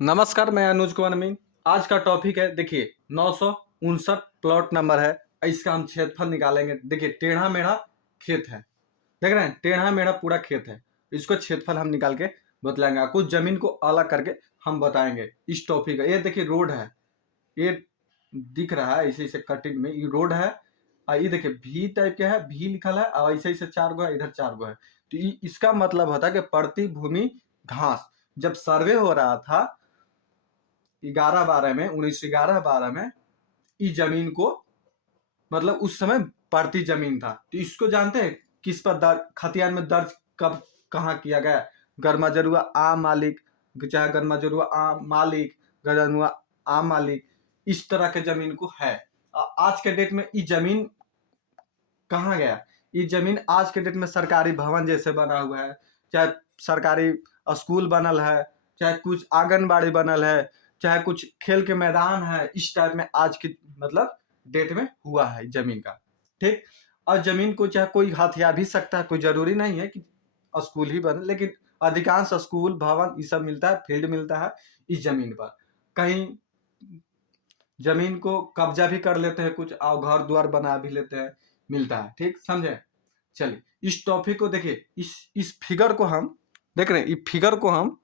नमस्कार, मैं अनुज कुमार मीन। आज का टॉपिक है, देखिए 959 प्लॉट नंबर है। इसका हम क्षेत्रफल निकालेंगे। देखिए टेढ़ा मेढ़ा खेत है, देख रहे हैं, टेढ़ा मेढ़ा पूरा खेत है। इसको क्षेत्रफल हम निकाल के बतलाएंगे। कुछ जमीन को अलग करके हम बताएंगे इस टॉपिक का। ये देखिए रोड है, ये दिख रहा है, इसे इसे कटिंग में ये रोड है। और ये देखिए भी टाइप का है, भी लिखल है और ऐसे ऐसे 4 गो है, इधर 4 गो है। तो इसका मतलब होता है कि प्रति भूमि घास। जब सर्वे हो रहा था 11-12 में, 1911-12 में, इस जमीन को मतलब उस समय पड़ती जमीन था। तो इसको जानते हैं किस पर दर्ज, खतियान में दर्ज कब कहाँ किया गया? गरमा जरुआ आम मालिक, चाहे गरमा जरुआ आम मालिक, गरमा आम मालिक, इस तरह के जमीन को है। आज के डेट में ये जमीन कहाँ गया? ये जमीन आज के डेट में सरकारी भवन जैसे बना हुआ है, चाहे सरकारी स्कूल बनल है, चाहे कुछ आंगनबाड़ी बनल है, चाहे कुछ खेल के मैदान है, इस टाइप में आज की मतलब डेट में हुआ है जमीन का। ठीक। और जमीन को चाहे कोई हथिया भी सकता है, कोई जरूरी नहीं है कि स्कूल ही बने, लेकिन अधिकांश स्कूल भवन ये सब मिलता है, फील्ड मिलता है इस जमीन पर। कहीं जमीन को कब्जा भी कर लेते हैं कुछ, और घर द्वार बना भी लेते हैं, मिलता है। ठीक, समझे? चलिए इस टॉपिक को देखिए, इस फिगर को हम देख रहे हैं। इस फिगर को हम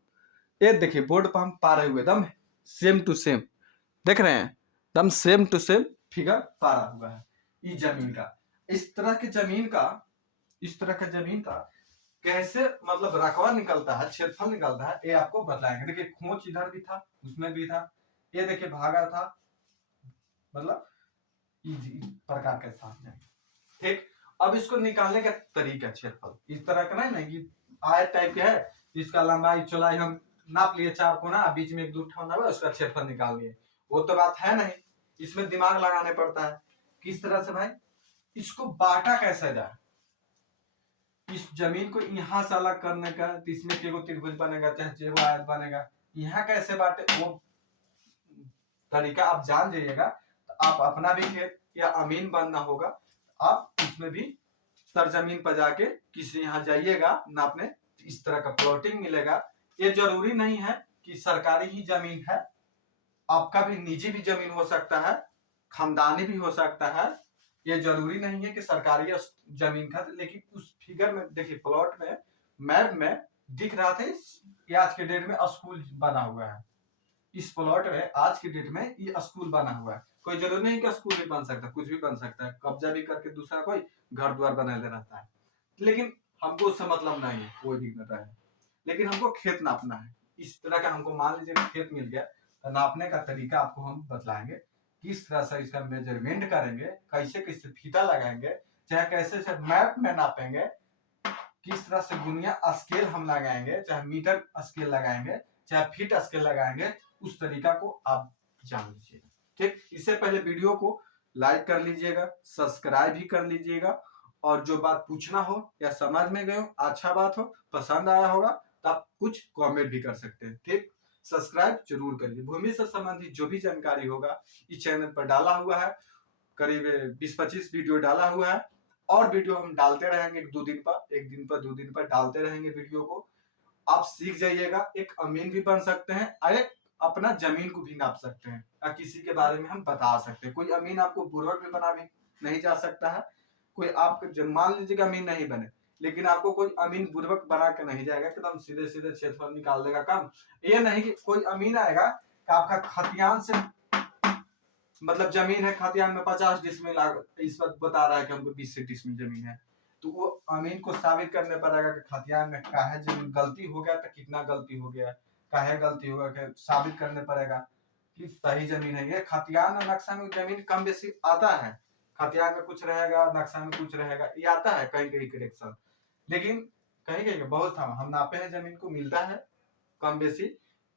ये देखिए बोर्ड पर हम पा रहे हुए, एकदम सेम टू सेम देख रहे हैं, एकदम सेम टू सेम फिगर पा रहा हुआ है इस जमीन का। इस तरह के जमीन का, इस तरह का जमीन का कैसे मतलब रकबा निकलता है, क्षेत्रफल निकलता है, ये आपको बताएंगे। देखिए खोच इधर भी था, उसमें भी था, ये देखिए भागा था, मतलब इस प्रकार के साथ में। ठीक। अब इसको निकालने का तरीका क्षेत्रफल इस तरह का नहीं ना कि आयत टाइप के है, इसका लंबाई चौड़ाई हम नाप लिए 4 कोना, बीच में एक दो ठाव ना, उसका क्षेत्रफल निकाल लिए। वो तो बात है नहीं, इसमें दिमाग लगाने पड़ता है। किस तरह से भाई? इसको बांटा कैसे जाए? इस जमीन को यहाँ से अलग करने का, तो इसमें केगो त्रिभुज बनेगा, चाहे जेगो आयत बनेगा। यहाँ कैसे बांटे वो तरीका आप जान जाइएगा, तो आप अपना भी खेत या अमीन बनना होगा, आप इसमें भी सरजमीन पर जाके किसी यहाँ जाइएगा नापने, इस तरह का प्लॉटिंग मिलेगा। ये जरूरी नहीं है कि सरकारी ही जमीन है, आपका भी निजी भी जमीन हो सकता है, खानदानी भी हो सकता है। ये जरूरी नहीं है कि सरकारी जमीन का। लेकिन उस फिगर में देखिए, प्लॉट में, मैप में दिख रहा था कि आज के डेट में स्कूल बना हुआ है। इस प्लॉट में आज की डेट में ये स्कूल बना हुआ है। कोई जरूरी नहीं कि स्कूल भी बन सकता है, कुछ भी बन सकता है, कब्जा भी करके दूसरा कोई घर द्वार बना ले रहता है। लेकिन हमको उससे मतलब नहीं है, कोई दिक्कत है। लेकिन हमको खेत नापना है। इस तरह का हमको मान लीजिए खेत मिल गया, तो नापने का तरीका आपको हम बतलाएंगे। किस तरह से इसका मेजरमेंट करेंगे, कैसे कैसे फीता लगाएंगे, चाहे कैसे से मैप में नापेंगे, किस तरह से गुनिया स्केल हम लगाएंगे, चाहे मीटर स्केल लगाएंगे, चाहे फीट स्केल लगाएंगे, उस तरीका को आप जान लीजिएगा। ठीक। इससे पहले वीडियो को लाइक कर लीजिएगा, सब्सक्राइब भी कर लीजिएगा, और जो बात पूछना हो या समझ में गए हो, अच्छा बात हो, पसंद आया होगा, तो आप कुछ कमेंट भी कर सकते हैं। ठीक। सब्सक्राइब जरूर करिए। भूमि से संबंधित जो भी जानकारी होगा इस चैनल पर डाला हुआ है, करीब 20-25 वीडियो डाला हुआ है, और वीडियो हम डालते रहेंगे। एक दिन पर 2 दिन पर डालते रहेंगे वीडियो को। आप सीख जाइएगा, एक अमीन भी बन सकते हैं, और एक अपना जमीन को भी नाप सकते हैं, या किसी के बारे में हम बता सकते हैं। कोई अमीन आपको बुर्बक भी बना भी नहीं जा सकता है। कोई आपको मान लीजिएगा अमीन नहीं बने, लेकिन आपको कोई अमीन बुर्बक बना के नहीं जाएगा, एकदम सीधे सीधे क्षेत्रफल निकाल देगा काम। ये नहीं कि कोई अमीन आएगा कि आपका खतियान से मतलब जमीन है, खतियान में 50 डिसमिल इस वक्त बता रहा है कि हमको 20 डिसमिल जमीन है, तो वो अमीन को साबित करने पड़ेगा कि खतियान में काहे जमीन गलती हो गया, तो कितना गलती हो गया, काहे गलती होगा, कि साबित करने पड़ेगा कि सही जमीन है। ये खतियान और नक्शा में जमीन कम बेसी आता है, खतियान में कुछ रहेगा, नक्शा में कुछ रहेगा, ये आता है कहीं कहीं करेक्शन। लेकिन कहीं कहीं बहुत हम नापे हैं जमीन को, मिलता है कम बेसी,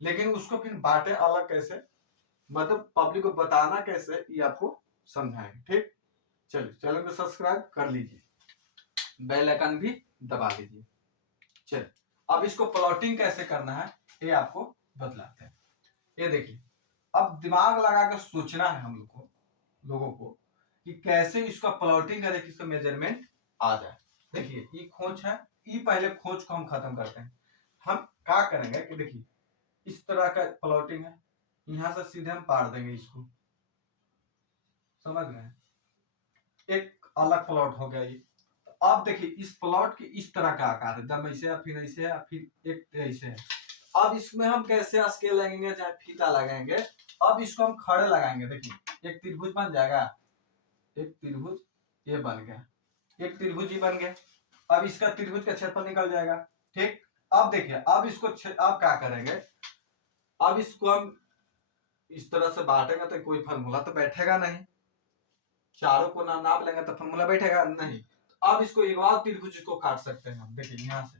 लेकिन उसको फिर बांटे अलग कैसे, मतलब पब्लिक को बताना कैसे, ये आपको समझाएंगे। ठीक। चलिए चैनल को सब्सक्राइब कर लीजिए, बेल आइकन भी दबा लीजिए। चलिए अब इसको प्लॉटिंग कैसे करना है ये आपको बतलाते हैं। ये देखिए, अब दिमाग लगा कर सोचना है हम लोगों को कि कैसे इसका प्लॉटिंग करें कि इसका मेजरमेंट आ जाए। देखिए ये खोज है, ये पहले खोज को हम खत्म करते हैं। हम क्या करेंगे कि देखिए इस तरह का प्लॉटिंग है, यहां से सीधे हम पार देंगे इसको, समझ गए, एक अलग प्लॉट हो गया ये। अब देखिए इस प्लॉट के इस तरह का आकार है, जब ऐसे है फिर ऐसे है फिर एक ऐसे है। अब इसमें हम कैसे स्केल लगाएंगे चाहे फीता लगाएंगे। अब इसको हम खड़े लगाएंगे, देखिए एक त्रिभुज बन जाएगा, एक त्रिभुज ये बन गया, एक त्रिभुज ही बन गया। अब इसका त्रिभुज का क्षेत्रफल निकल जाएगा, ठीक। अब देखिए अब इसको अब क्या करेंगे, अब इसको हम इस तरह से बांटेंगे तो कोई फॉर्मूला तो बैठेगा नहीं, चारों को नाप लेंगे तो फॉर्मूला बैठेगा नहीं। अब इसको एक और त्रिभुज को काट सकते हैं हम, देखिए यहाँ से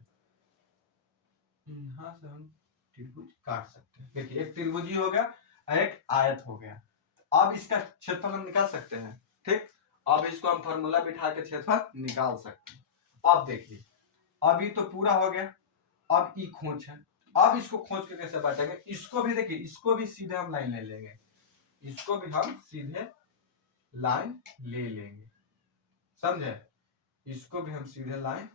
हम त्रिभुज काट सकते हैं, देखिए एक त्रिभुज ही हो गया, एक आयत हो गया। अब इसका क्षेत्रफल हम निकाल सकते हैं, ठीक। अब इसको हम फॉर्मूला बिठा के क्षेत्रफल निकाल सकते हैं। अब देखिए अभी तो पूरा हो गया, अब ई खोज है, अब इसको खोज के कैसे बांटेंगे, इसको भी देखिए इसको भी सीधे हम लाइन ले लेंगे, इसको भी हम सीधे लाइन ले लेंगे, समझे, इसको भी हम सीधे लाइन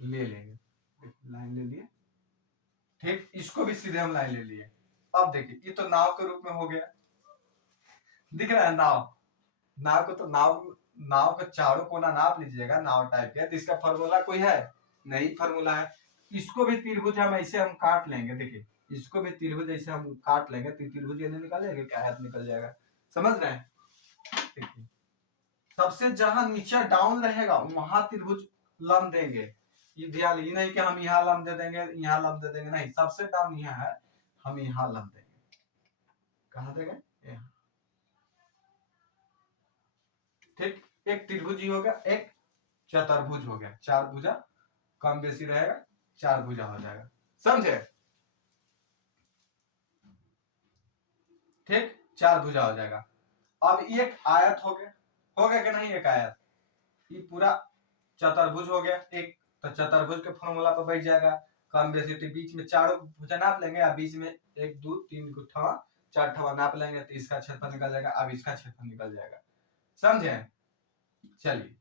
ले लेंगे, लाइन ले लिए, ठीक। इसको भी सीधे हम लाइन ले लिए। अब देखिए ये तो नाव के रूप में हो गया, दिख रहा है नाव, नाव को तो नाव का चारों कोना नाप लीजिएगा नाव टाइप के, तो इसका फॉर्मूला कोई है नहीं, फॉर्मूला है। इसको भी त्रिभुज हम ऐसे हम काट लेंगे, देखिए इसको भी त्रिभुज ऐसे हम काट लेंगे तो त्रिभुज ये नहीं निकालेगा क्या, आयत निकल जाएगा, समझ रहे हैं। देखिए सबसे जहां नीचे डाउन रहेगा वहां त्रिभुज लंब देंगे, ये ध्यान, ये नहीं कि हम यहाँ लंब दे देंगे यहाँ लंब दे देंगे, नहीं, सबसे डाउन यहाँ है हम यहाँ लंब देंगे, कहाँ देंगे यहाँ, ठीक। एक त्रिभुज ही हो गया, एक चतुर्भुज हो गया, चार भुजा कम बेसी रहेगा, चार भुजा हो जाएगा, समझे, ठीक, चार भुजा हो जाएगा। अब एक आयत हो गया कि नहीं, एक आयत, ये पूरा चतुर्भुज हो गया एक, तो चतुर्भुज के फॉर्मूला पर बैठ जाएगा, कम बेसी, तो बीच में चारों भुजा नाप लेंगे, अब बीच में एक दो तीन ठवा चार ठवा नाप लेंगे तो इसका क्षेत्रफल निकल जाएगा, अब इसका क्षेत्रफल निकल जाएगा, समझे। चलिए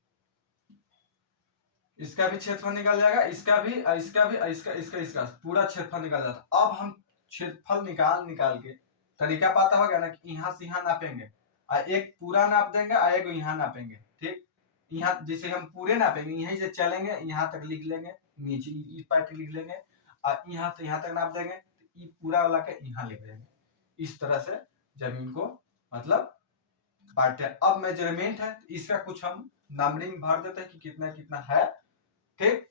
इसका भी क्षेत्रफल निकल जाएगा, इसका भी इसका पूरा क्षेत्रफल निकल जाता। अब हम क्षेत्रफल निकाल के तरीका पता हो गया ना कि यहाँ से यहाँ नापेंगे, एक पूरा नाप देंगे और एक यहाँ नापेंगे, ठीक। यहाँ जैसे हम पूरे नापेंगे, यहीं से चलेंगे यहाँ तक लिख लेंगे, नीचे इस पार्ट लिख लेंगे और यहाँ से यहाँ तक नाप देंगे, तो पूरा वाला के यहाँ लिख देंगे। इस तरह से जमीन को मतलब बांटे। अब मेजरमेंट है, इसका कुछ हम नंबरिंग भर देते हैं कि कितना कितना है, ठीक,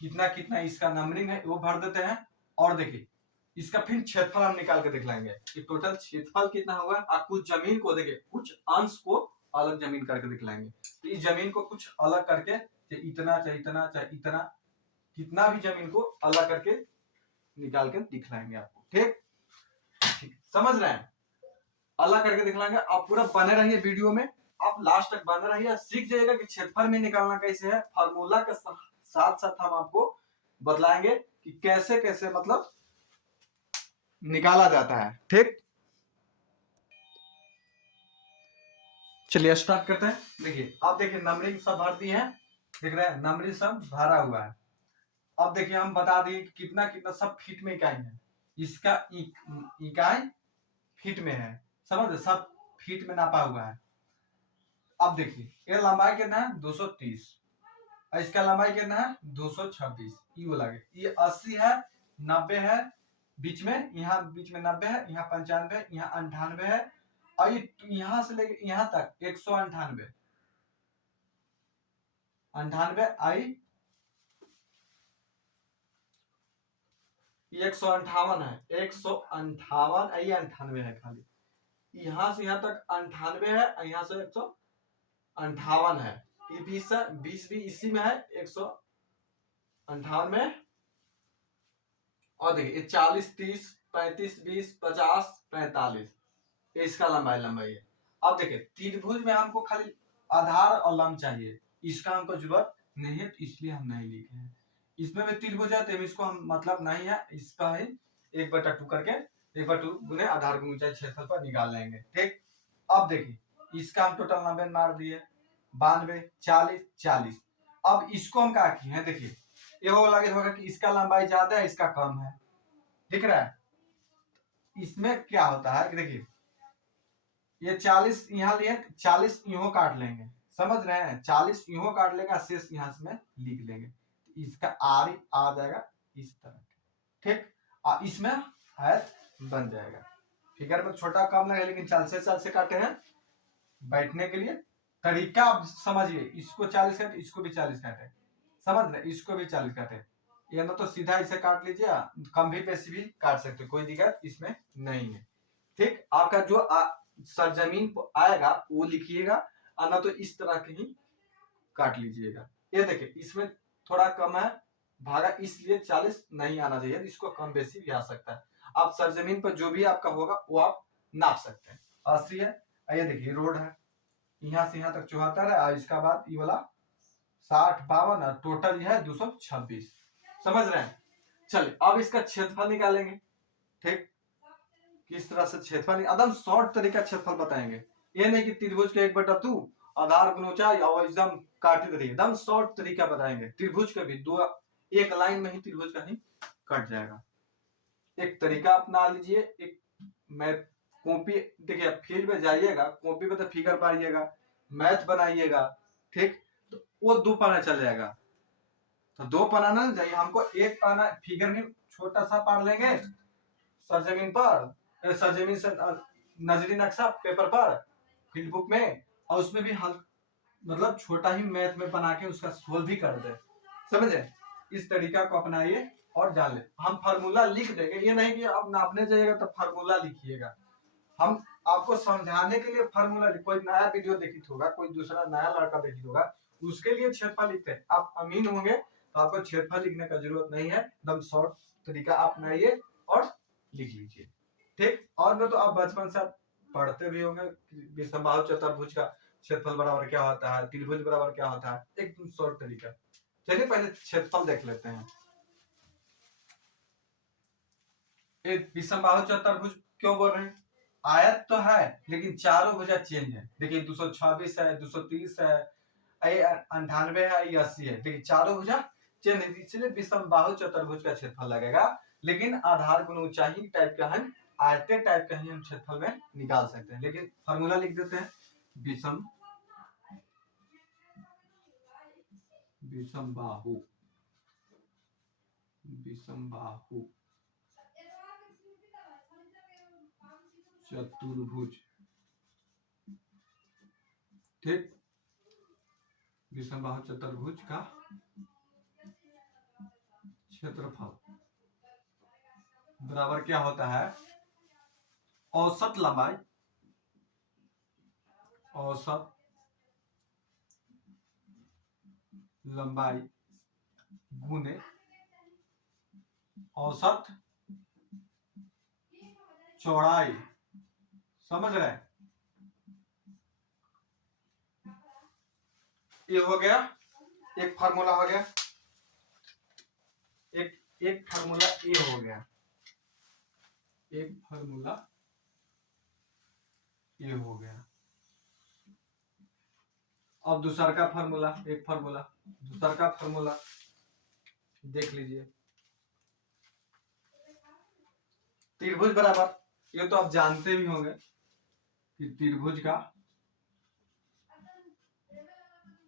कितना कितना इसका नंबरिंग है वो भर देते हैं। और देखिए इसका फिर क्षेत्रफल हम निकाल के देख लेंगे कि टोटल क्षेत्रफल कितना होगा, और कुछ जमीन को देखिए कुछ अंश को अलग जमीन करके दिख लेंगे, तो इस जमीन को कुछ अलग करके इतना चाहे इतना चाहे इतना, कितना भी जमीन को अलग करके निकाल के दिख लाएंगे आपको, ठीक, समझ रहे हैं, अलग करके दिख लाएंगे। आप पूरा बने रहिए वीडियो में, आप लास्ट तक बने रहिए, सीख जाइएगा कि क्षेत्रफल में निकालना कैसे है, फार्मूला के साथ साथ हम आपको बतलाएंगे कि कैसे कैसे मतलब निकाला जाता है, ठीक। चलिए स्टार्ट करते हैं। देखिए अब देखिए नंबरिंग सब भर दी है, देख रहे हैं नंबरिंग सब भरा हुआ है। अब देखिए हम बता दिए कि कितना कितना सब फीट में इकाई है, इसका इकाई फीट में है, समझ, सब फीट में नापा हुआ है। अब देखिए ये लंबाई कितना है 230, इसका लंबाई कितना है 226, ये वाला ये 80 है, 90 है, बीच में यहाँ बीच में 90 है, यहाँ 95, यहाँ 98 है, और ये यहाँ से लेके यहाँ तक 198 आई 158 है, 158 आई 98 है, खाली यहाँ से यहाँ तक 98 है, यहाँ से 158 है, ये 20 भी इसी में है 158 में। और देखिए 40 30 35 20 50 45 इसका लंबाई है। अब देखिए त्रिभुज में हमको खाली आधार और लंब चाहिए, इसका हमको जरूरत नहीं है, तो इसलिए हम नहीं लिखे हैं। इसमें भी त्रिभुज है तो इसको हम मतलब नहीं है, इसका ही 1/2 करके 1/2 गुने आधार गुणे ऊंचाई क्षेत्रफल पर निकाल लेंगे, ठीक। अब देखिए इसका हम टोटल 90 मार दिए, 92 40 40। अब इसको हम क्या किए हैं, देखिए ये हो लगे होगा कि इसका लंबाई ज्यादा है इसका कम है, दिख रहा है, इसमें क्या होता है कि देखिए ये 40 यहाँ लिए 40 यूं काट लेंगे, समझ रहे हैं, 40 यूं काट लेगा, शेष यहाँ से में लिख लेंगे, इसका आर आ जाएगा इस तरह, ठीक। और इसमें है बन जाएगा। फिगर में छोटा कम लगे लेकिन 40 से काटे हैं बैठने के लिए। तरीका आप समझिए, इसको 40 काटे, इसको भी 40 काटे, समझ रहे, इसको भी 40 काटे, ये ना तो सीधा इसे काट लीजिए, कम भी बेसी भी काट सकते, कोई दिक्कत इसमें नहीं है, ठीक। आपका जो सरजमीन आएगा वो लिखिएगा, और ना तो इस तरह के ही काट लीजिएगा। ये देखिए इसमें थोड़ा कम है भागा, इसलिए 40 नहीं आना चाहिए, इसको कम बेसी भी आ सकता है। आप सरजमीन पर जो भी आपका होगा वो आप नाप सकते हैं। 80 है, ये देखिए रोड है, यहाँ से यहाँ तक 74 है, और इसका बाद ये वाला 60 52 और टोटल यह है 226, समझ रहे हैं। चलिए अब इसका क्षेत्रफल निकालेंगे, ठीक। किस तरह से क्षेत्रफल, एकदम शॉर्ट तरीका क्षेत्रफल बताएंगे, ये नहीं कि त्रिभुज का 1/2 आधार गुण ऊंचाई और एकदम काटे तरीके, एकदम शॉर्ट तरीका बताएंगे। त्रिभुज का भी दो एक लाइन में ही त्रिभुज का ही कट जाएगा। एक तरीका अपना लीजिए, एक मैं कॉपी देखिए, फील्ड में जाइएगा, कॉपी पे तो फिगर पाइएगा, मैथ बनाइएगा, ठीक, तो वो 2 पाना चल जाएगा। तो 2 पाना ना चाहिए हमको, एक पाना फिगर में छोटा सा पार लेंगे सरजमीन पर, सरजमीन से नजरी नक्शा पेपर पर फील्ड बुक में, और उसमें भी हल मतलब छोटा ही मैथ में बना के उसका सोल्व भी कर दे, समझे। इस तरीका को अपनाइए और जान ले। हम फार्मूला लिख देंगे, ये नहीं कि अब नापने जाइएगा तो फार्मूला लिखिएगा, हम आपको समझाने के लिए फार्मूला, कोई नया वीडियो देखित होगा, कोई दूसरा नया लड़का देखित होगा, उसके लिए क्षेत्रफल लिखते हैं। आप अमीन होंगे तो आपको क्षेत्रफल लिखने का जरूरत नहीं है, एकदम शॉर्ट तरीका अपनाइए और लिख लीजिए, ठीक। और मैं तो आप बचपन से पढ़ते भी होंगे विषमबाहु चतुर्भुज का क्षेत्रफल बराबर क्या होता है, त्रिभुज बराबर क्या होता है, एकदम शॉर्ट तरीका। चलिए पहले क्षेत्रफल देख लेते हैं। एक विषमबाहु चतुर्भुज क्यों बोल रहे हैं, आयत तो है लेकिन चारों भुजा चेंज है, देखिए 226 है, 230 है, 98 है, 80 है, देखिए चारों भुजा चेंज है, इसलिए विषमबाहु चतुर्भुज का क्षेत्रफल लगेगा। लेकिन आधार गुण ऊंचाई टाइप का है, आयते टाइप का ही हम क्षेत्रफल में निकाल सकते हैं। लेकिन फॉर्मूला लिख देते हैं, विषमबाहु चतुर्भुज, ठीक। विषमबाहु चतुर्भुज का क्षेत्रफल बराबर क्या होता है, औसत लंबाई, औसत लंबाई गुने औसत चौड़ाई, समझ रहे हैं। ये हो गया एक फार्मूला, हो गया एक फार्मूला, ये हो गया एक फार्मूला, ये हो गया। अब दूसरा का फार्मूला, एक फार्मूला, दूसरा का फार्मूला देख लीजिए। त्रिभुज बराबर, ये तो आप जानते भी होंगे कि त्रिभुज का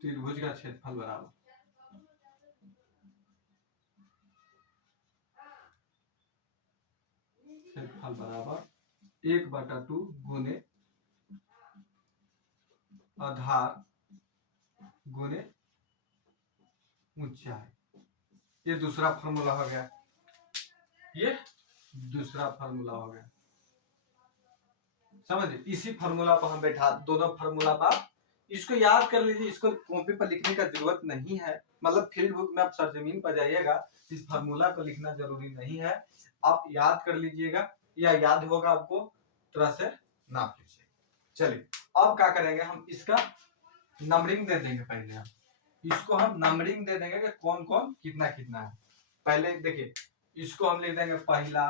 क्षेत्रफल बराबर क्षेत्रफल बराबर 1/2 गुने आधार गुने ऊंचाई, ये दूसरा फार्मूला हो गया, ये दूसरा फार्मूला हो गया, समझ। इसी फार्मूला पर हम बैठा, दोनों फार्मूला पर इसको याद कर लीजिए, इसको कॉपी पर लिखने का जरूरत नहीं है, मतलब फील्ड बुक में आप सरजमीन पर जाइएगा, इस फार्मूला को लिखना जरूरी नहीं है, आप याद कर लीजिएगा, या याद होगा आपको तरह से नाप लीजिए। चलिए अब क्या करेंगे, हम इसका नंबरिंग दे देंगे, पहले हम इसको हम नंबरिंग दे देंगे कि कौन कौन कितना कितना है। पहले देखिए इसको हम लिख देंगे पहला,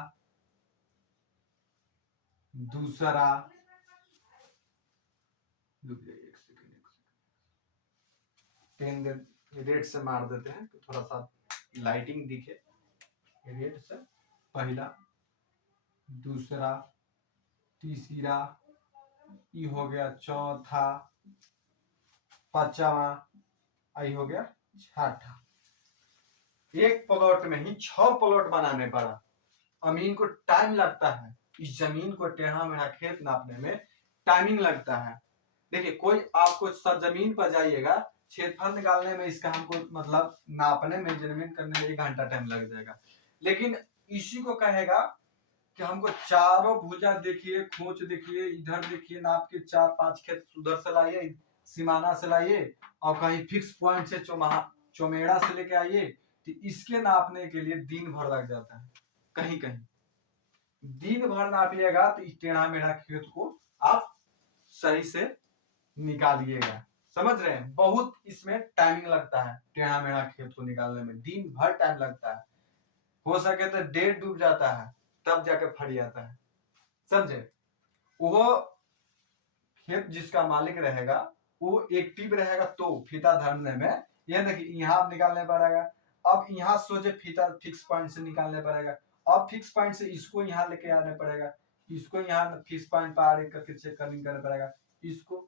दूसरा, पेन रेड से मार देते हैं तो थोड़ा सा लाइटिंग दिखे, रेड से पहला, दूसरा, तीसरा, ई हो गया चौथा, पांचवा, आई हो गया छठा। एक प्लॉट में ही 6 प्लॉट बनाने पड़ा। अमीन को टाइम लगता है, इस जमीन को टेढ़ा मेढ़ा खेत नापने में टाइमिंग लगता है। देखिए कोई आपको जमीन पर जाइएगा, क्षेत्रफल निकालने में इसका हमको मतलब नापने मेजरमेंट करने में 1 घंटा टाइम लग जाएगा, लेकिन इसी को कहेगा कि हमको चारों भुजा देखिए, खोच देखिए, इधर देखिए, नाप के 4-5 खेत उधर से लाइए, सीमाना से लाइए, और कहीं फिक्स पॉइंट से चौमेड़ा से लेके आइए, तो इसके नापने के लिए दिन भर लग जाता है। कहीं कहीं दिन भर नापिएगा तो इस टेढ़ा मेढ़ा खेत को आप सही से निकालिएगा। समझ रहे हैं, बहुत इसमें टाइमिंग लगता है, टेढ़ा मेढ़ा खेत को निकालने में दिन भर टाइम लगता है। हो सके तो डेढ़ डूब जाता है, तब जाके फट जाता है। समझे, वो खेत जिसका मालिक रहेगा वो एक्टिव रहेगा तो फीता धरने में, ये देखिए यहाँ निकालने पड़ेगा, अब यहाँ सोचे फीता फिक्स पॉइंट से निकालने पड़ेगा, अब फिक्स पॉइंट से इसको यहाँ लेके आने पड़ेगा, इसको यहाँ फिक्स पॉइंट पर आगे करके चेक करना पड़ेगा, इसको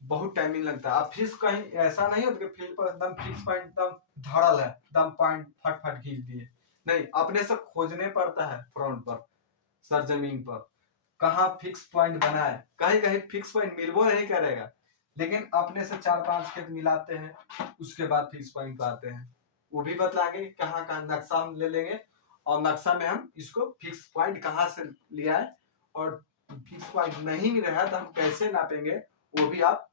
बहुत टाइमिंग लगता है। अब फिक्स कहीं ऐसा नहीं होता कि फील्ड पर एकदम फिक्स पॉइंट एकदम धड़ल है, एकदम पॉइंट फट फट खींच दिए, नहीं, अपने से खोजने पड़ता है फ्रंट पर, सरजमीन पर कहाँ फिक्स पॉइंट बना है। कहीं कहीं फिक्स पॉइंट मिलबो नहीं करेगा, लेकिन अपने से 4-5 खेत मिलाते हैं, उसके बाद फिक्स पॉइंट पर आते हैं, वो भी बतलाएंगे कहाँ कहाँ नक्शा हम ले लेंगे, और नक्शा में हम इसको फिक्स पॉइंट कहाँ से लिया है, और फिक्स पॉइंट नहीं मिल रहा है तो हम कैसे नापेंगे, वो भी आप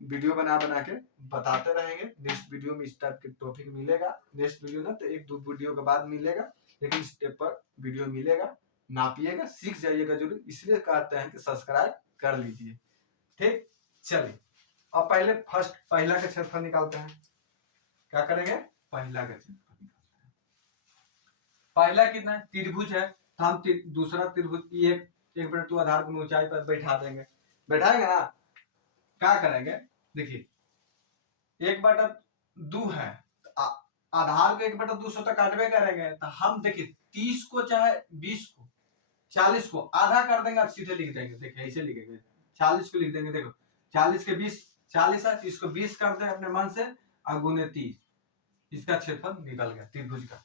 वीडियो बना बना के बताते रहेंगे। नेक्स्ट वीडियो में इस टाइप के टॉपिक मिलेगा, नेक्स्ट वीडियो ना तो 1-2 वीडियो के बाद मिलेगा, लेकिन स्टेप पर वीडियो मिलेगा। नापिएगा, सीख जाइएगा जरूर, इसलिए कहते हैं कि सब्सक्राइब कर लीजिए। ठीक, चलिए अब पहले पहला का क्षेत्रफल निकालते हैं। क्या करेंगे, पहला का क्षेत्रफल निकालते हैं। पहला कितना है, त्रिभुज है, तो हम दूसरा त्रिभुज एक मिनट तो आधार को ऊंचाई पर बैठा देंगे, बैठाएंगे ना। क्या करेंगे, देखिए 1/2 है, आधार को 1/2 से तो काटवे करेंगे, तो हम देखिए 30 को चाहे 20 को 40 को आधा कर देंगे, आप सीधे लिख देंगे, देखिए ऐसे लिखेंगे, 40 को लिख देंगे, देखो 40 के 20 40 है, इसको 20 कर दें अपने मन से, और गुने 30, इसका क्षेत्रफल निकल गया त्रिभुज का।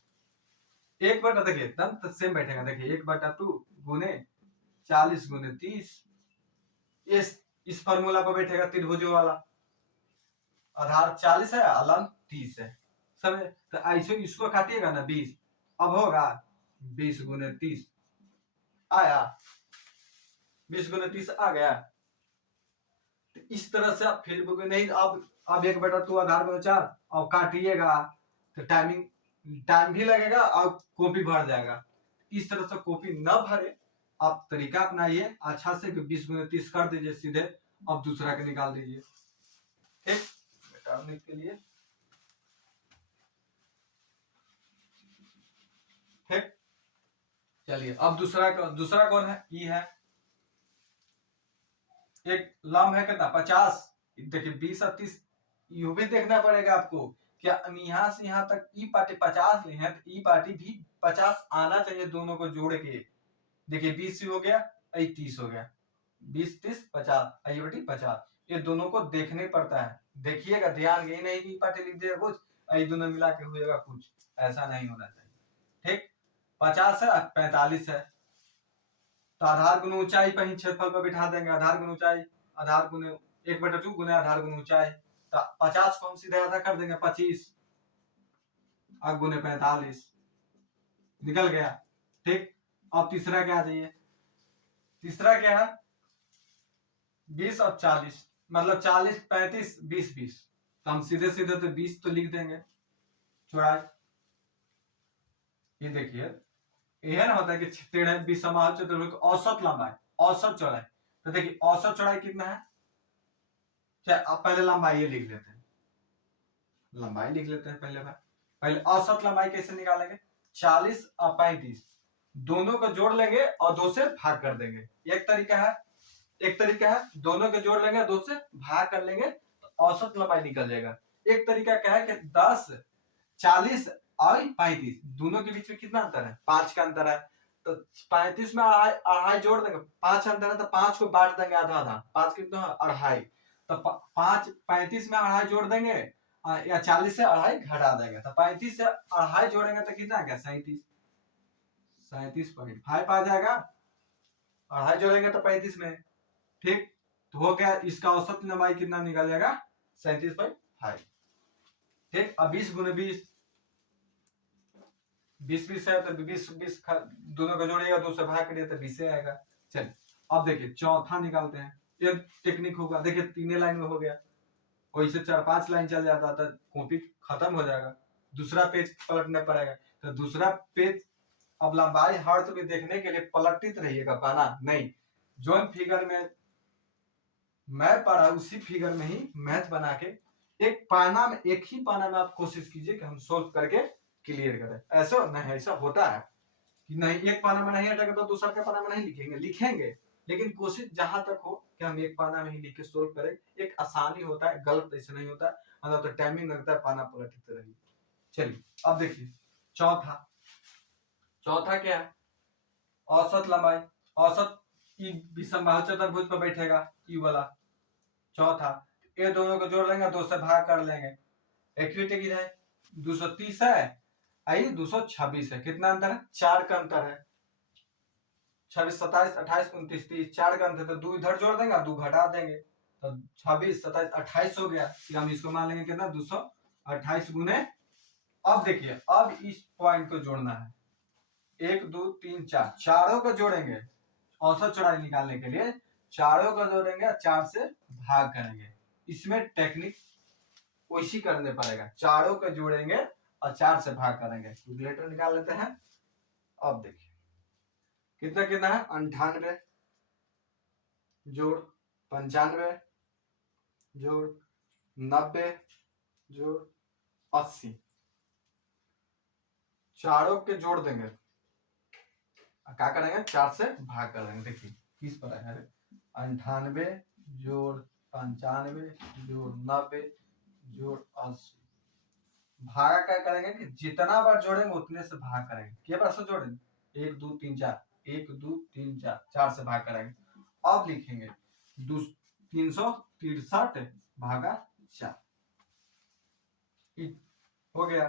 1/, देखिए एकदम सेम बैठेगा, देखिए 1/2 गुने 40 गुने 30, इस फॉर्मूला पर बैठेगा त्रिभुज वाला। आधार 40 है, लंब 30 है, समझ, तो ऐसे इसको काटिएगा ना 20, अब होगा 20 गुने 30 आया, 20 गुने 30 आ गया। तो इस तरह से आप फिर नहीं, अब 1/2 आधार गुने 4 और काटिएगा तो टाइम भी लगेगा और कॉपी भर जाएगा। इस तरह से कॉपी न भरे, आप तरीका अपनाइए अच्छा से, 20 गुने 30 कर दीजिए सीधे, अब दूसरा के निकाल दीजिए। ठीक, मिटाने के लिए ठीक, चलिए अब दूसरा कौन है, ई है, एक लंब है कितना 50, देखिए 20 और 30, यू भी देखना पड़ेगा आपको, क्या यहाँ से यहाँ तक ई पार्टी 50 ली है, तो ई पार्टी भी 50 आना चाहिए, दोनों को जोड़ के। देखिए 20 हो गया, 30 हो गया, 20-30 50, ये बेटी 50, ये दोनों को देखने पड़ता है, देखिएगा ध्यान, ये नहीं कि पार्टी लिख दिया कुछ, ये दोनों मिला के होगा कुछ, ऐसा नहीं होना चाहिए। ठीक, 50 है, 45 है, तो आधार गुण ऊंचाई पर ही क्षेत्रफल पर बिठा देंगे, आधार गुण ऊंचाई, आधार गुने 1/2 गुने आधार गुण ऊंचाई, तो 50 को हम सीधे आधा कर देंगे 25 और गुने 45, निकल गया। ठीक, अब तीसरा क्या आ जाइए, तीसरा क्या है 20 और 40, मतलब 40 35 20 20, तो हम सीधे सीधे तो 20 तो लिख देंगे चौड़ाई। ये देखिए यह ना होता है कि टेढ़े 20 चतुर्भुज औसत लंबाई, औसत चौड़ाई, तो देखिए औसत चौड़ाई कितना है, आप पहले लंबाई लिख लेते हैं, लंबाई लिख लेते हैं पहले औसत लंबाई कैसे निकालेंगे, 40 और 35 दोनों को जोड़ लेंगे और 2 से भाग कर देंगे, एक तरीका है दोनों को जोड़ लेंगे 2 से भाग कर लेंगे तो औसत लंबाई निकल जाएगा। एक तरीका क्या है कि 10 40 और 35 दोनों के बीच में कितना अंतर है, 5 का अंतर है, तो 35 में अढ़ाई अढ़ाई जोड़ देंगे, 5 अंतर है तो 5 को बांट देंगे आधा आधा, 5 कितना है अढ़ाई, तो 5 35 में अढ़ाई जोड़ देंगे या 40 से अढ़ाई घटा देंगे, तो 35 से अढ़ाई जोड़ेंगे तो कितना क्या 37.5 आ जाएगा, अढ़ाई जोड़ेंगे तो 35 में, ठीक। तो हो गया, इसका औसत लंबाई कितना निकल जाएगा 37.5, ठीक। अब 20 गुने 20 20 है तो 20 दोनों को जोड़िएगा, 2 से भाग करिए तो 20 आएगा। चलिए अब देखिए चौथा निकालते हैं, ये टेक्निक होगा, देखिए 3 लाइन में हो गया, वैसे 4-5 लाइन चल जाता तो कॉपी खत्म हो जाएगा, दूसरा पेज पलटना पड़ेगा, तो दूसरा पेज अब लंबाई हर्थ में देखने के लिए पलटित रहिएगा, पाना नहीं, जो फिगर में मैं पढ़ा उसी फिगर में ही मैथ बना के एक पाना में, एक ही पाना में आप कोशिश कीजिए कि हम सोल्व करके क्लियर करें। ऐसा नहीं, ऐसा होता है कि नहीं एक पाना में नहीं हटेगा तो दूसरा के पाना में नहीं लिखेंगे, लिखेंगे, लेकिन कोशिश जहां तक हो कि हम एक पाना में ही लिख के सोल्व करें, एक आसानी होता है, गलत ऐसे नहीं होता है, तो टाइमिंग लगता है, पाना पलटते रहिए। चलिए अब देखिए चौथा, चौथा क्या है, औसत लंबाई, औसत ई विषमबाहु चतुर्भुज पर बैठेगा ई वाला चौथा, ये दोनों को जोड़ लेंगे, 2 से भाग कर लेंगे, इक्विटी की है 230 है, आई 226 है, कितना अंतर है 4 का अंतर है, 26 27 28 29 30 4 का अंतर, तो 2 इधर जोड़ देंगे 2 घटा देंगे, तो 26 27 28 हो गया, हम इसको मान लेंगे कितना 228 गुने, अब देखिए अब इस पॉइंट को जोड़ना है, 1 2 3 4 चारों को जोड़ेंगे, औसत चौड़ाई निकालने के लिए चारों को जोड़ेंगे, 4 से भाग करेंगे, इसमें टेक्निक वैसी करने पड़ेगा, चारों को जोड़ेंगे और 4 से भाग करेंगे, कैलकुलेटर निकाल लेते हैं। अब देखिए कितना कितना है 98 जोड़ 95 जोड़ 90 जोड़ 80, चारों के जोड़ देंगे, क्या करेंगे 4 से भाग कर देंगे, देखिए किस पर है 98 जोड़ 95 जोड़ 90 जोड़ 80, भागा क्या करेंगे कि जितना बार जोड़ेंगे उतने से भाग करेंगे, क्या बार से जोड़ेंगे 1 2 3 4 1 2 3 4 4 से भाग करेंगे, अब लिखेंगे 363 भागा 4 हो गया,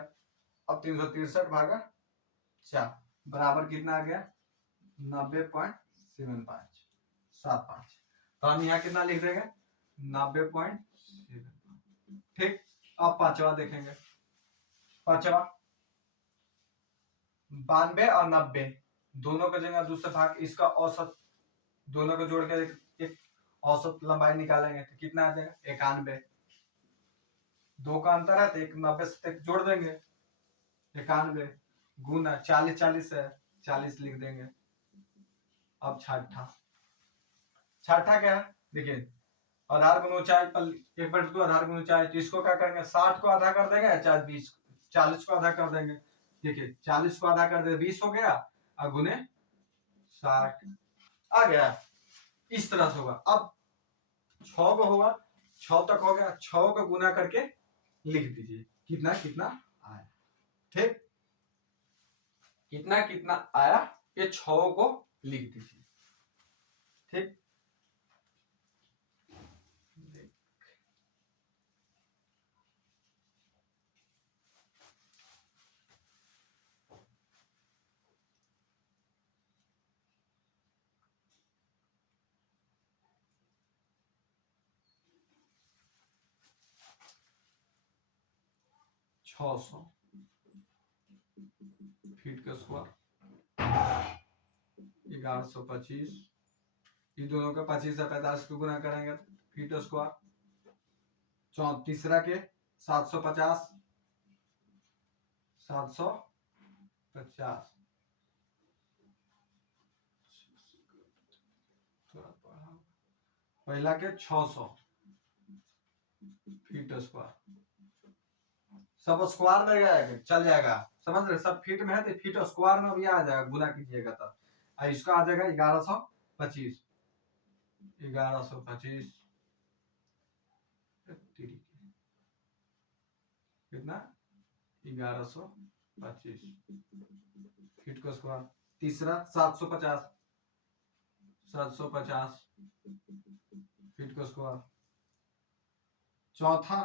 अब 363 भागा 4 बराबर कितना आ गया 90.75, तो हम यहाँ कितना लिख देंगे 90.75, ठीक। अब पांचवा देखेंगे, पांचवा 92 और 90 दोनों का जगह दूसरे भाग, इसका औसत दोनों को जोड़ के एक औसत लंबाई निकालेंगे तो कितना आ जाएगा 91, 2 का अंतर है तो 90 से जोड़ देंगे, 91 गुना 40 40 है 40 लिख देंगे। अब छठा, छठा क्या है देखिए, आधार गुण ऊंचाई पर 1/2 आधार गुण ऊंचाई, तो इसको क्या करेंगे 60 को आधा कर देंगे, चाहे 20 40 को आधा कर देंगे, देखिए 40 को आधा कर दे 20 हो गया और गुने 60 आ गया, इस तरह से होगा। अब 6 को होगा, 6 तक हो गया, 6 को गुना करके लिख दीजिए कितना कितना आया, ठीक, कितना कितना आया ये 6 को लिख दीजिए, ठीक। 600 फीट का स्क्वायर 1125, ये दोनों का 25 से 45 को गुना करेंगे फीट स्क्वायर, तीसरा के 750 750, पहला के 600 फीट स्क्वायर, सब स्क्वायर में जाएगा चल जाएगा, समझ रहे, सब फीट में है तो फीट स्क्वायर में भी आ जाएगा, गुना कीजिएगा तब, इसका आ जाएगा 1125, 1125 कितना 1125 फीट का स्क्वायर, तीसरा 750 फीट का स्क्वायर। चौथा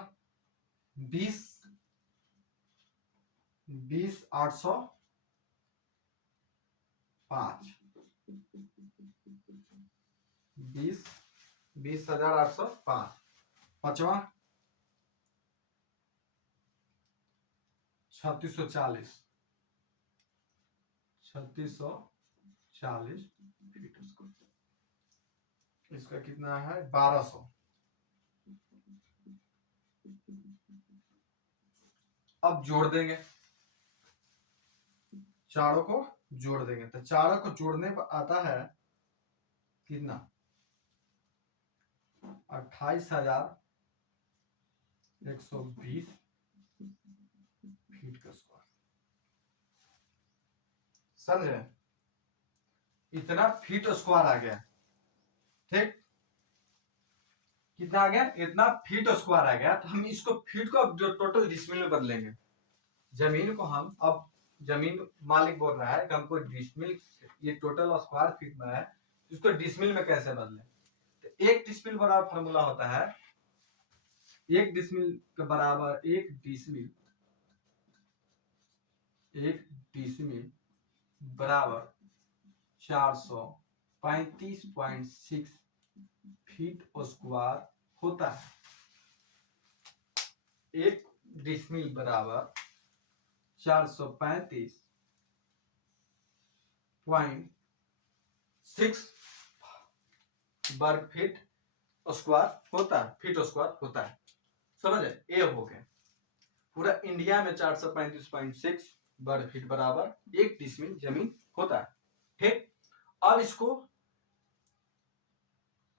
20 805 20,805। पांचवा 3640 फीट स्क्वायर। इसका कितना है 1200। अब जोड़ देंगे, चारों को जोड़ देंगे, तो चारों को जोड़ने पर आता है कितना 28,120 फीट का स्क्वायर। समझे, इतना फीट स्क्वायर आ गया। ठीक, कितना आ गया, इतना फीट स्क्वायर आ गया। तो हम इसको फीट को अब जो टोटल डिसमिल में बदलेंगे। जमीन को हम अब, जमीन मालिक बोल रहा है कि हमको डिसमिल, ये टोटल स्क्वायर फीट में है, इसको डिसमिल में कैसे बदले। तो एक डिसमिल बराबर फॉर्मूला होता है, एक डिसमिल के बराबर एक डिसमिल बराबर 435.6 फीट स्क्वायर होता है। एक डिसमिल बराबर 435.6 वर्ग फीट स्क्वायर होता है, फीट स्क्वायर होता है। समझे, ये हो गया। पूरा इंडिया में 435.6 वर्ग फीट बराबर एक डिसमिल जमीन होता है। ठीक, अब इसको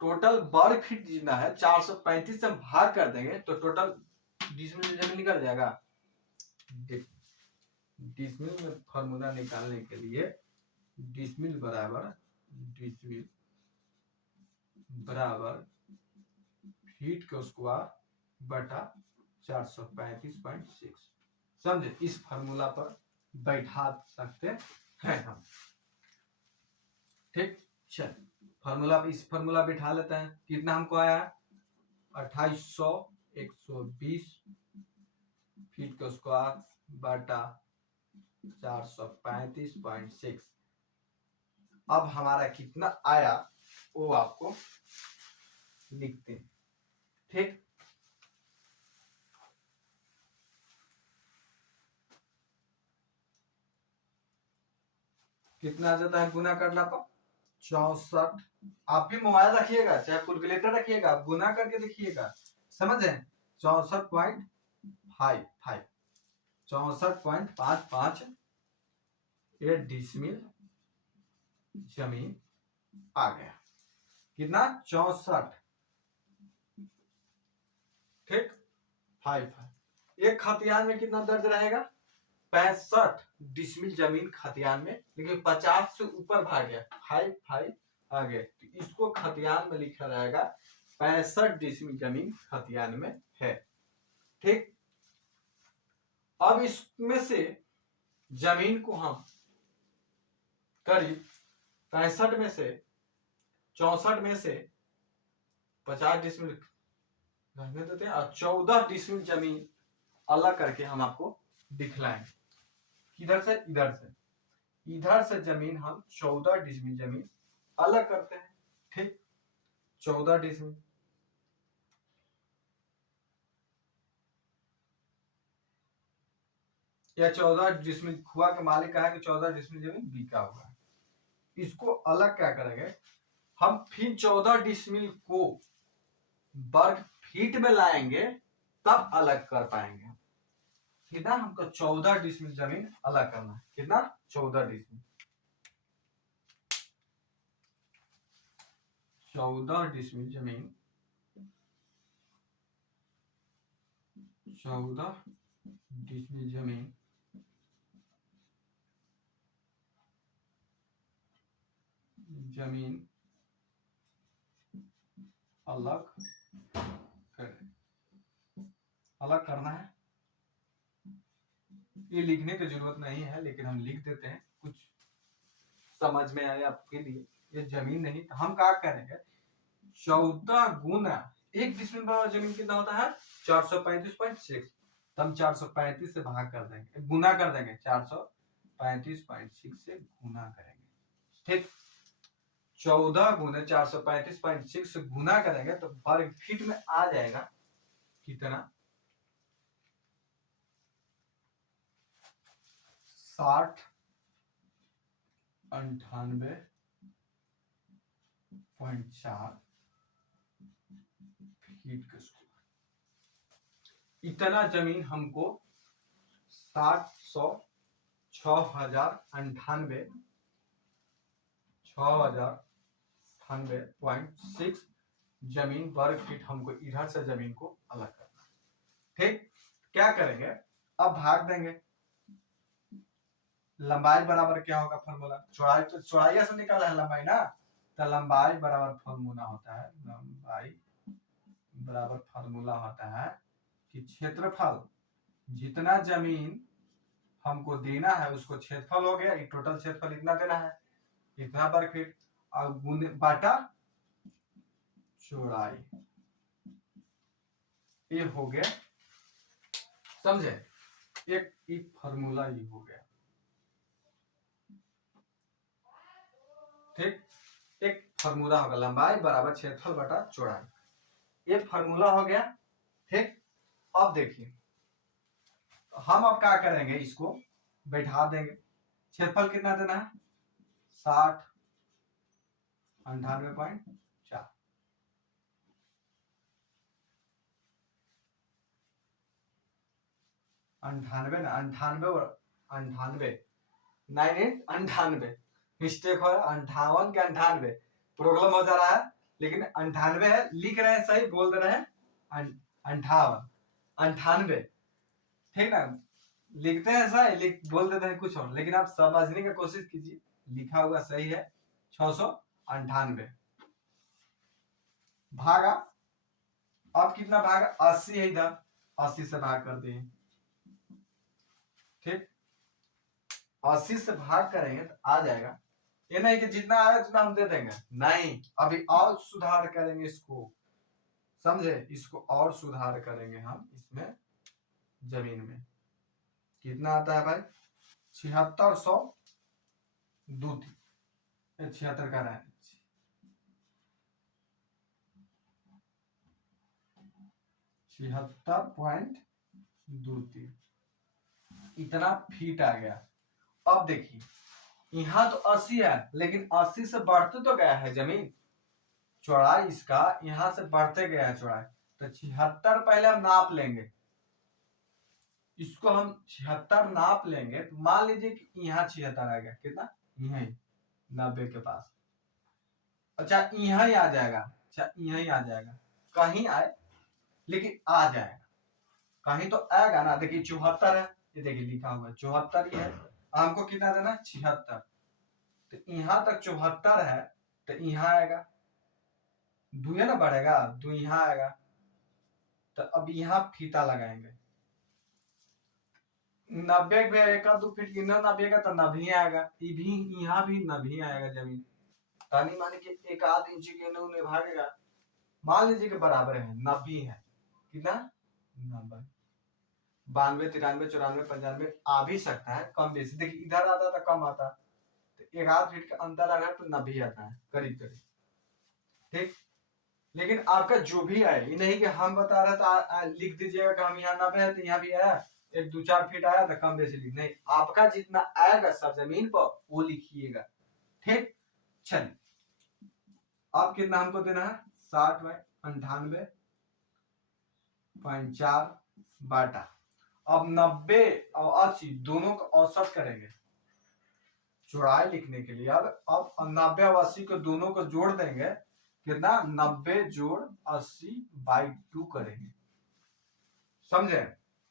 टोटल वर्ग फीट जितना है 435 से हम भाग कर देंगे तो टोटल डिसमिल जमीन निकल जाएगा। डिसमिल में फॉर्मूला निकालने के लिए डिसमिल बराबर फीट का स्क्वायर बटा 435.6। समझे, इस फॉर्मूला पर बैठा सकते हैं हम। ठीक, चल फॉर्मूला, इस फॉर्मूला बिठा लेते हैं। कितना हमको आया 28,120 फीट का स्क्वायर बटा 435.6। अब हमारा कितना आया वो आपको लिखते हैं। ठीक, कितना आ जाता है गुना करना पर 64। आप भी मोबाइल रखिएगा चाहे कैलकुलेटर रखिएगा, आप गुना करके देखिएगा। समझे, 64.55 64.55 ये डिसमिल जमीन आ गया। कितना 64। ठीक, 55 एक खतियान में कितना दर्ज रहेगा 65 डिसमिल जमीन खतियान में, लेकिन 50 से ऊपर भाग गया 55 आ गया, तो इसको खतियान में लिखा जाएगा 65 डिसमिल जमीन खतियान में है। ठीक, अब इसमें से जमीन को हम करीब 65 में से 64 में से 50 डिसमिल रहने देते हैं और 14 डिसमिल जमीन अलग करके हम आपको दिखलाएंगे। किधर से, इधर से जमीन हम 14 डिसमिल जमीन अलग करते हैं। ठीक, 14 डिसमिल या 14 डिसमिल हुआ के मालिक कहा कि 14 डिसमिल जमीन बिका हुआ है। इसको अलग क्या करेंगे हम, फिर 14 डिसमिल को वर्ग फीट में लाएंगे तब अलग कर पाएंगे। कितना हमको 14 डिसमिल जमीन अलग करना है। कितना 14 डिसमिल, 14 डिसमिल जमीन, 14 डिसमिल जमीन अलग करें। अलग करना है, ये लिखने की जरूरत नहीं है लेकिन हम लिख देते हैं, कुछ समझ में आए आपके लिए, ये जमीन नहीं तो हम क्या करेंगे 14 गुना 1 डिसमिल बराबर जमीन कितना होता है 435.6, तो हम 435 से भाग कर देंगे, गुना कर देंगे 435.6 से गुना करेंगे। ठीक, 14 गुना 435.6 से गुना करेंगे तो वर्ग फीट में आ जाएगा कितना 6098.4 फीट का स्क्वायर। इतना जमीन हमको 6,98.6 जमीन वर्ग फीट हमको इधर से जमीन को अलग करना। ठीक, क्या करेंगे अब भाग देंगे, लंबाई बराबर क्या होगा फॉर्मूला, चौड़ाई तो चौड़ाई से निकाला है लंबाई ना, तो लंबाई बराबर फॉर्मूला होता है, लंबाई बराबर फॉर्मूला होता है कि क्षेत्रफल, जितना जमीन हमको देना है उसको क्षेत्रफल हो गया, टोटल क्षेत्रफल इतना देना है इतना वर्ग फीट, और गुने बाटा चौड़ाई, ये हो गया। समझे, एक फॉर्मूला ये हो गया। ठीक, एक फॉर्मूला होगा लंबाई बराबर क्षेत्रफल बटा चौड़ाई, ये फॉर्मूला हो गया। ठीक, अब देखिए हम अब क्या करेंगे, इसको बैठा देंगे, क्षेत्रफल कितना देना है 60,98.4, 98 ना 98 और 98 98 मिस्टेक हो रहा है, 58 के 98 प्रॉब्लम हो जा रहा है, लेकिन 98 है, लिख रहे हैं सही, बोल दे रहे हैं 58 ठीक ना, लिखते हैं सही, बोल देते हैं कुछ और, लेकिन आप समझने की कोशिश कीजिए, लिखा हुआ सही है 698 भागा, अब कितना भागा 80 है, इधर 80 से भाग कर दिए। ठीक, 80 से भाग करेंगे तो आ जाएगा, ये नहीं कि जितना आया उतना हम दे देंगे, नहीं, अभी और सुधार करेंगे इसको, समझे, इसको और सुधार करेंगे हम इसमें, जमीन में कितना आता है भाई 7600 दूती 76 का रहा है 76.23 इतना फीट आ गया। अब देखिए यहाँ तो 80 है, लेकिन 80 से बढ़ते तो गया है जमीन, चौड़ाई इसका यहाँ से बढ़ते गया है चौड़ाई, तो 76 पहले हम नाप लेंगे, इसको हम 76 नाप लेंगे, तो मान लीजिए कि यहाँ 76 आ गया, कितना यही 90 के पास, अच्छा यहाँ ही आ जाएगा, अच्छा यहाँ ही आ जाएगा, कहीं आए लेकिन आ जाएगा, कहीं तो आएगा ना, देखिए 74 है, ये देखिए लिखा हुआ है 74 ही है, हमको कितना देना 76, तो यहाँ तक 74 है, तो यहाँ आएगा, दुए ना बढ़ेगा, दो यहाँ आएगा, तो अब यहाँ फीता लगाएंगे, 90 पे एक दो फीट गिनना नापिएगा तो नभी आएगा, ये भी यहाँ भी नभी आएगा जमीन, तानी मानी कि एक आध इंच के ने भागेगा, मान लीजिए कि बराबर है 90 है, कितना 90, 92 93 94 95 आ भी सकता है, कम बेसी, देखिए इधर आता तो कम आता, तो एक आध फीट का अंतर आ रहा है तो 90 आता है करीब करीब। ठीक, लेकिन आपका जो भी आए, ये नहीं कि हम बता रहे तो लिख दीजिएगा कि हम यहाँ 90 है तो यहाँ भी आया, एक दो चार फीट आया तो कम बेसी लिख, नहीं, आपका जितना आएगा सरजमीन पर वो लिखिएगा। ठीक, चलिए अब कितना हमको देना है 60/98.4 बाटा, अब 90 और 80 दोनों का औसत करेंगे चौड़ाई लिखने के लिए, अब 90 और 80 को दोनों को जोड़ देंगे, कितना 90 जोड़ 80/2 करेंगे, समझे,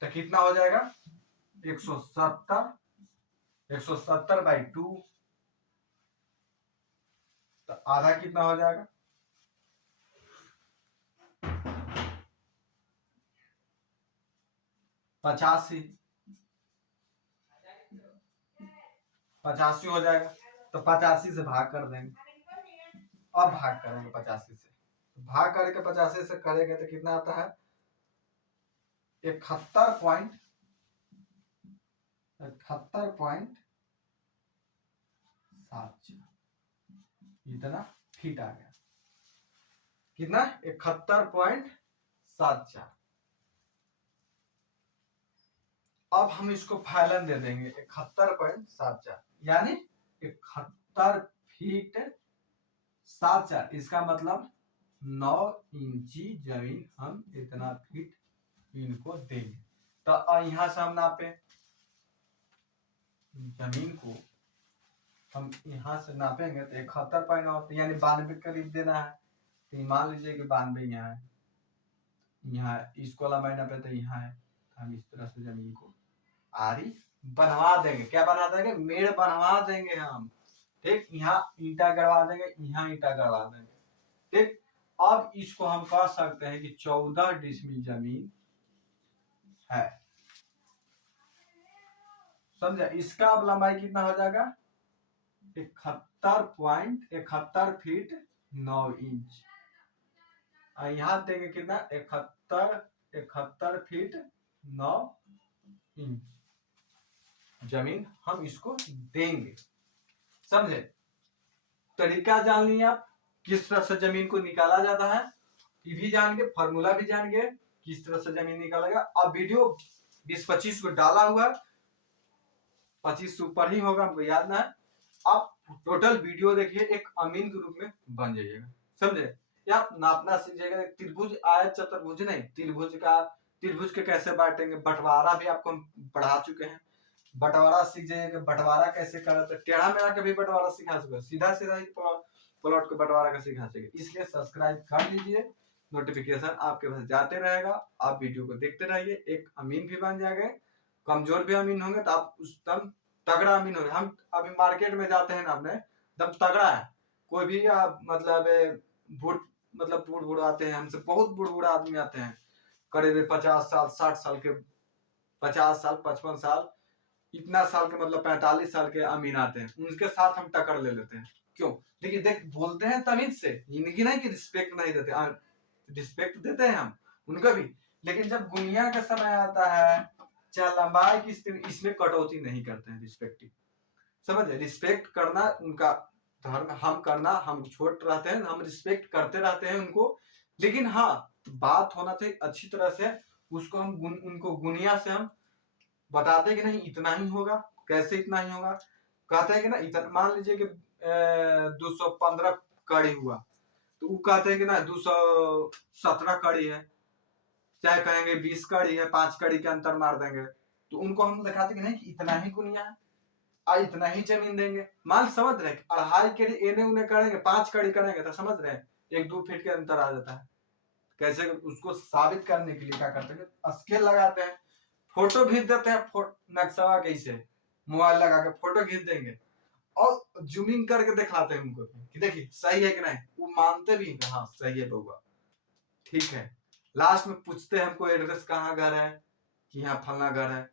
तो कितना हो जाएगा 170/2, तो आधा कितना हो जाएगा 85 हो जाएगा, तो 85 से भाग कर देंगे। अब भाग करेंगे 85 से, भाग करके 85 से करेंगे तो कितना आता है 71.74 इतना फीट आ गया। कितना 71.74। अब हम इसको फैलन दे देंगे 71.74 यानी 71 फीट 74। इसका मतलब 9 इंची जमीन हम इतना फीट इनको देंगे। तो यहां से हम नापे जमीन को, हम यहां से नापेंगे तो 71.9 यानी 92 के करीब देना है। तो मान लीजिए कि 92 यहाँ है, यहाँ इसको लंबाई नापे तो यहाँ है। हम इस तरह से जमीन को आरी बनवा देंगे। क्या बना देंगे? मेड़ बनवा देंगे हम। ठीक, यहाँ ईंटा गड़वा देंगे, यहाँ ईंटा गड़वा देंगे। ठीक, अब इसको हम कह सकते हैं कि 14 डिसमिल जमीन है। समझे? इसका अब लंबाई कितना हो जाएगा 71.71 फीट 9 इंच। यहाँ देंगे कितना 71 फीट 9 इंच जमीन हम इसको देंगे। समझे? तरीका जान लिया आप किस तरह से जमीन को निकाला जाता है, ये भी जान गए, फॉर्मूला भी जान गए किस तरह से जमीन निकालेगा। अब वीडियो 20-25 को डाला हुआ, 25 से ऊपर ही होगा, हमको याद ना है। आप टोटल वीडियो देखिए, एक अमीन के रूप में बन जाइएगा। समझे? या नापना सीख जाएगा। त्रिभुज आयत चतुर्भुज नहीं, त्रिभुज के कैसे बांटेंगे, बंटवारा भी आपको हम पढ़ा चुके हैं। बंटवारा सीख जाइएगा, बंटवारा कैसे करते, टेढ़ा मेढ़ा के भी बंटवारा सिखा चुके, सीधा सीधा ही प्लॉट को बंटवारा का सिखा सके। इसलिए सब्सक्राइब कर लीजिए, नोटिफिकेशन आपके पास जाते रहेगा, आप वीडियो को देखते रहिए। एक अमीन भी बन जाएंगे, कमजोर भी अमीन होंगे तो आप उस दम तगड़ा अमीन हो रहे। हम अभी मार्केट में जाते हैं ना, अपने दम तगड़ा है, कोई भी मतलब बूढ़ आते हैं हमसे, बहुत बूढ़ आदमी आते हैं, करीब 50 साल 60 साल के, 50 साल 55 साल इतना साल के, मतलब 45 साल के अमीन आते हैं, उनके साथ हम टक्कर ले लेते हैं। क्यों? देखिए, देख बोलते हैं तमीज से, इनकी नहीं कि रिस्पेक्ट नहीं देते, रिस्पेक्ट देते हैं हम उनका भी, लेकिन जब गुनिया का समय आता है, चाहे लंबाई की, इसमें कटौती नहीं करते हैं। रिस्पेक्टिव, समझे? रिस्पेक्ट करना उनका धर्म, हम करना, हम छोट रहते हैं, हम रिस्पेक्ट करते रहते हैं उनको, लेकिन हाँ बात होना चाहिए अच्छी तरह से। उसको हम उनको गुनिया से हम बताते हैं कि नहीं इतना ही होगा। कैसे इतना ही होगा? कहते हैं कि ना इतना, मान लीजिए कि 215 कड़ी हुआ, तो वो कहते हैं कि ना 217 कड़ी है, चाहे कहेंगे 20 कड़ी है, 5 कड़ी के अंतर मार देंगे, तो उनको हम दिखाते कि नहीं कि इतना ही गुनिया है, इतना ही जमीन देंगे। मान समझ रहे, 2.5 के लिए एने उने करेंगे, 5 कड़ी करेंगे तो समझ रहे 1-2 फीट के अंतर आ जाता है। कैसे? उसको साबित करने के लिए क्या करते हैं, स्केल लगाते हैं, फोटो खींच देते हैं, नक्शा कैसे मोबाइल लगा के फोटो खींच देंगे और जूमिंग करके दिखाते हैं उनको कि देखिए सही है कि नहीं। वो मानते भी हैं, हाँ सही है बउआ, ठीक है। लास्ट में पूछते हैं हमको एड्रेस कहाँ घर है, कि यहाँ फलना घर है,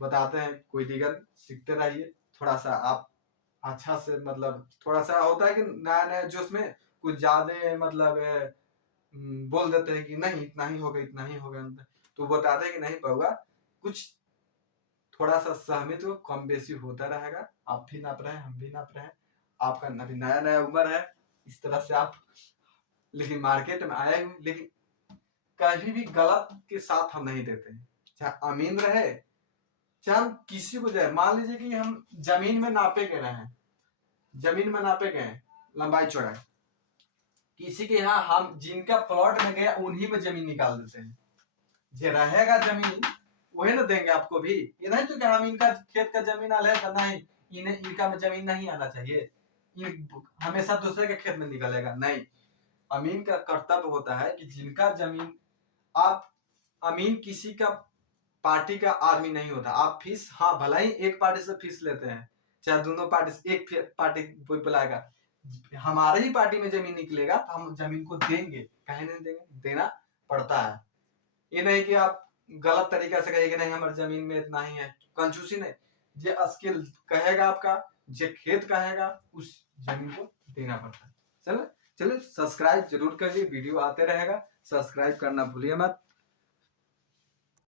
बताते हैं। कोई दिक्कत, सीखते रहिए थोड़ा सा आप अच्छा से, मतलब थोड़ा सा होता है कि नया नया जोश में कुछ ज्यादा मतलब बोल देते हैं कि नहीं इतना ही होगा, इतना ही होगा, तो बताते हैं कि नहीं बउआ, कुछ थोड़ा सा सहमत हो, कम बेसी होता रहेगा। आप भी नाप रहे हैं, हम भी नाप रहे हैं, आपका अभी नया नया उम्र है, इस तरह से आप लेकिन मार्केट में आए हुए, लेकिन कभी भी गलत के साथ हम नहीं देते हैं। चाहे अमीन रहे, चाहे हम किसी को जाए, मान लीजिए कि हम जमीन में नापे गए हैं, जमीन में नापे गए लंबाई चौड़ाई, किसी के यहाँ हम जिनका प्लॉट में गया उन्हीं में जमीन निकाल देते हैं। जो रहेगा जमीन वही ना देंगे आपको भी। ये नहीं तो कि हम इनका खेत का जमीन आल है नहीं, इन्हें इनका में जमीन नहीं आना चाहिए, हमेशा दूसरे के खेत में निकलेगा, नहीं। अमीन का कर्तव्य होता है कि जिनका जमीन, आप अमीन किसी का पार्टी का आदमी नहीं होता। आप फीस, हाँ भला ही एक पार्टी से फीस लेते हैं, चाहे दोनों पार्टी से, एक पार्टी कोई बुलाएगा, हमारे ही पार्टी में जमीन निकलेगा तो हम जमीन को देंगे, कहे नहीं देंगे, देना पड़ता है। ये नहीं कि आप गलत तरीके से कहिए कि नहीं हमारी जमीन में इतना ही है, कंजूसी नहीं। ये स्किल कहेगा आपका, जो खेत का हैगा उस जमीन को देना पड़ता है। चलो चलो सब्सक्राइब जरूर करिए, वीडियो आते रहेगा, सब्सक्राइब करना भूलिए मत।